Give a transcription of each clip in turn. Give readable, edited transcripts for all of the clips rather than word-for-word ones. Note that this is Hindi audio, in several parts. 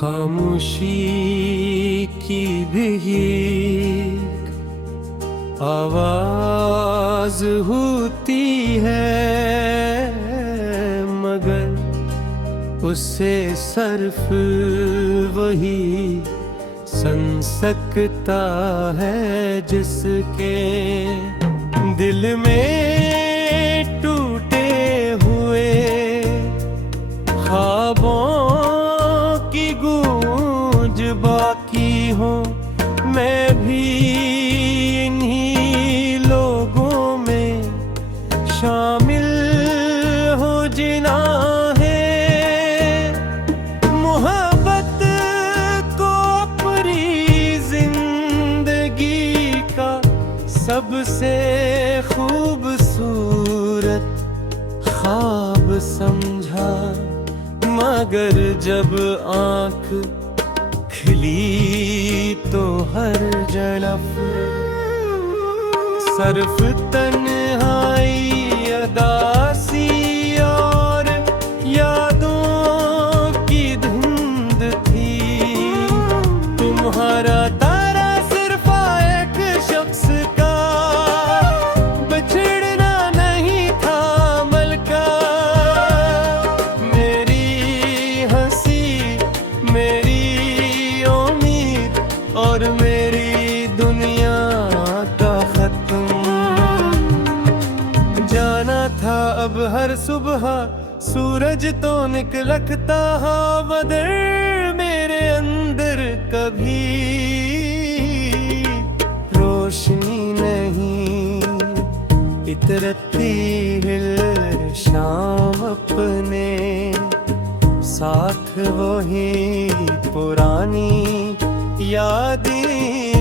खामोशी की भीख आवाज होती है, मगर उससे सर्फ वही सन सकता है जिसके दिल में टूटे हुए ख्वाबों की गूंज बाकी हो। मैं भी इन्हीं लोगों में शामिल हो जिना है मोहब्बत को अपनी जिंदगी का सबसे खूबसूरत ख्वाब समझा, मगर जब आँख खिली तो हर जलफ सर्फ तन्हाई अदासी और यादों की धुंध थी। तुम्हारा तारा सिर्फ एक शख्स का बिछड़ना नहीं था मलका। मेरी हंसी, मेरी उम्मीद और मेरी दुनिया का खत्म जाना था। अब हर सुबह सूरज तो निकलता है, मगर मेरे अंदर कभी रोशनी नहीं। इतरती हिल शाम अपने साथ वही पुरानी यादें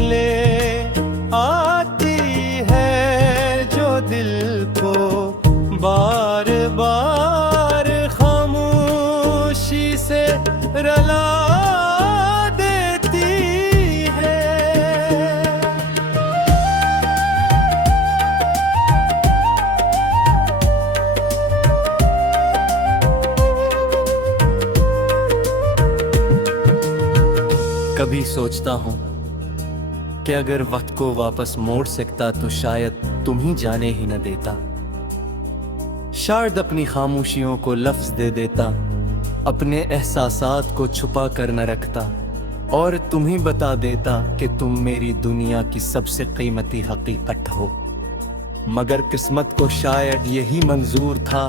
ले आती है जो दिल को बार बार खामोशी से रुला देती है। कभी सोचता हूँ कि अगर वक्त को वापस मोड़ सकता तो शायद तुम ही जाने ही न देता। शायद अपनी खामोशियों को लफ्ज दे देता, अपने एहसासात को छुपा कर न रखता और तुम ही बता देता कि तुम मेरी दुनिया की सबसे कीमती हकीकत हो। मगर किस्मत को शायद यही मंजूर था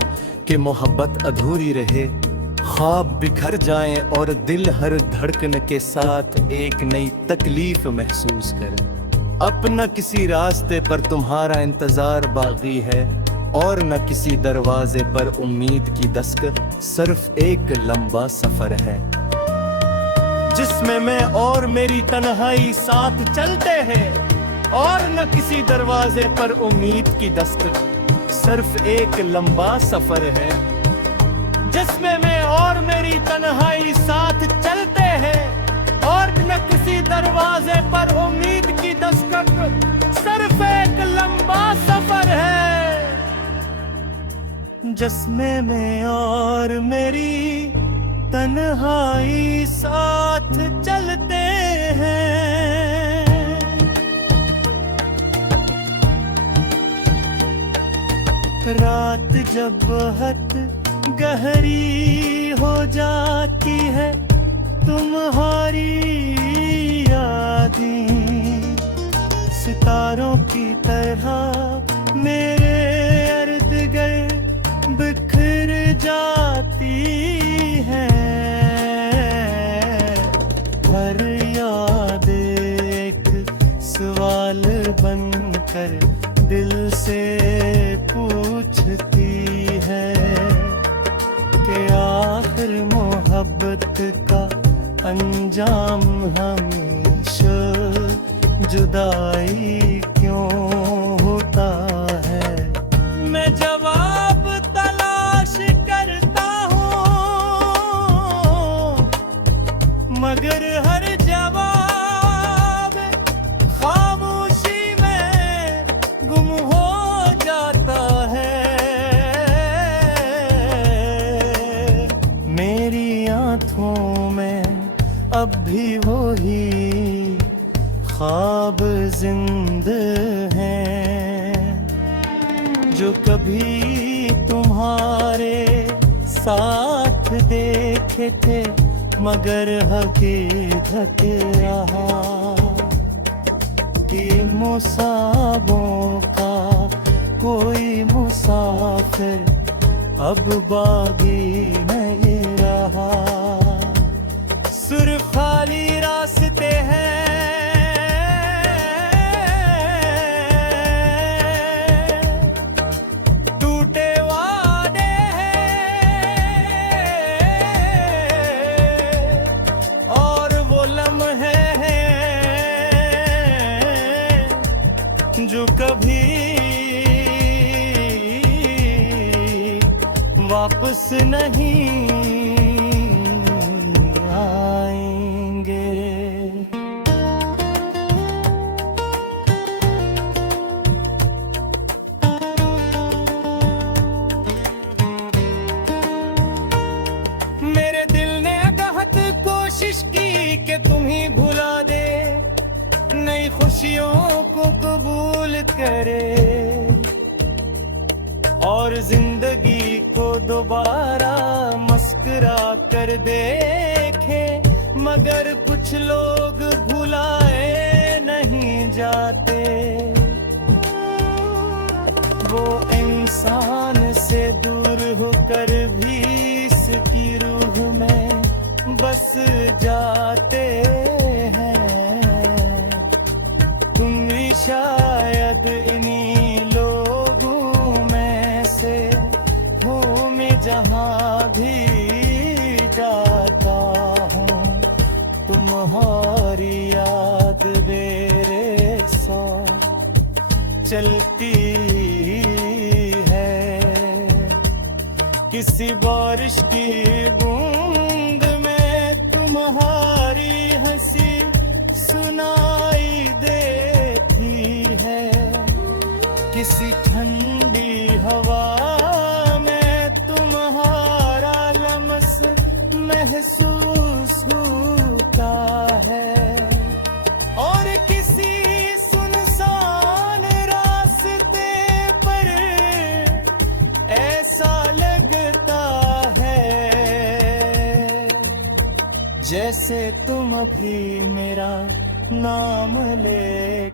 कि मोहब्बत अधूरी रहे, ख्वाब बिखर जाएं और दिल हर धड़कन के साथ एक नई तकलीफ महसूस करे। अब न किसी रास्ते पर तुम्हारा इंतजार बाकी है और न किसी दरवाजे पर उम्मीद की दस्तक, सिर्फ एक लंबा सफर है जिसमें मैं और मेरी तन्हाई साथ चलते हैं। और न किसी दरवाजे पर उम्मीद की दस्तक, सिर्फ एक लंबा सफर है जिसमें मैं और मेरी तन्हाई साथ चलते हैं। और न किसी दरवाजे पर उम्मीद की दस्तक, सिर्फ एक लंबा सफर है जिसमें मैं और मेरी तन्हाई साथ चलते हैं। रात जब बहुत गहरी हो जाती है, तुम्हारी यादें सितारों की तरह मेरे इर्द गिर्द बिखर जाती है। हर याद एक सवाल बनकर दिल से पूछती है कि आखिर मोहब्बत का अंजाम हमेशा जुदाई क्यों होता है। मैं जवाब तलाश करता हूँ, मगर हर जवाब खामोशी में गुम हो जाता है। मेरी आँखों में ख्वाब जिंद हैं जो कभी तुम्हारे साथ देखे थे, मगर हकीकत रहा कि मुसाबों का कोई मुसाफिर अब बागी नहीं रहा। सिर्फ खाली रास्ते हैं, टूटे वादे हैं और वो लम्हे हैं जो कभी वापस नहीं आएंगे। मेरे दिल ने अगाहत कोशिश की कि तुम ही भुला दे, नई खुशियों को कबूल करे और जिंदगी को दोबारा मस्करा कर देखे। मगर कुछ लोग भुलाए नहीं जाते, वो इंसान से दूर होकर भी इसकी रूह में बस जाते हैं। तुम भी शायद इन्हीं लोगों में से हो, मैं जहाँ भी जाता हूँ तुम्हारी याद मेरे साथ चलती है। किसी बारिश की बूंद में तुम्हारी हंसी सुनाई देती है, किसी ठंडी हवा में तुम्हारा लम्स महसूस होता है और किसी सुनसान रास्ते पर ऐसा लगता है जैसे तुम अभी मेरा नाम ले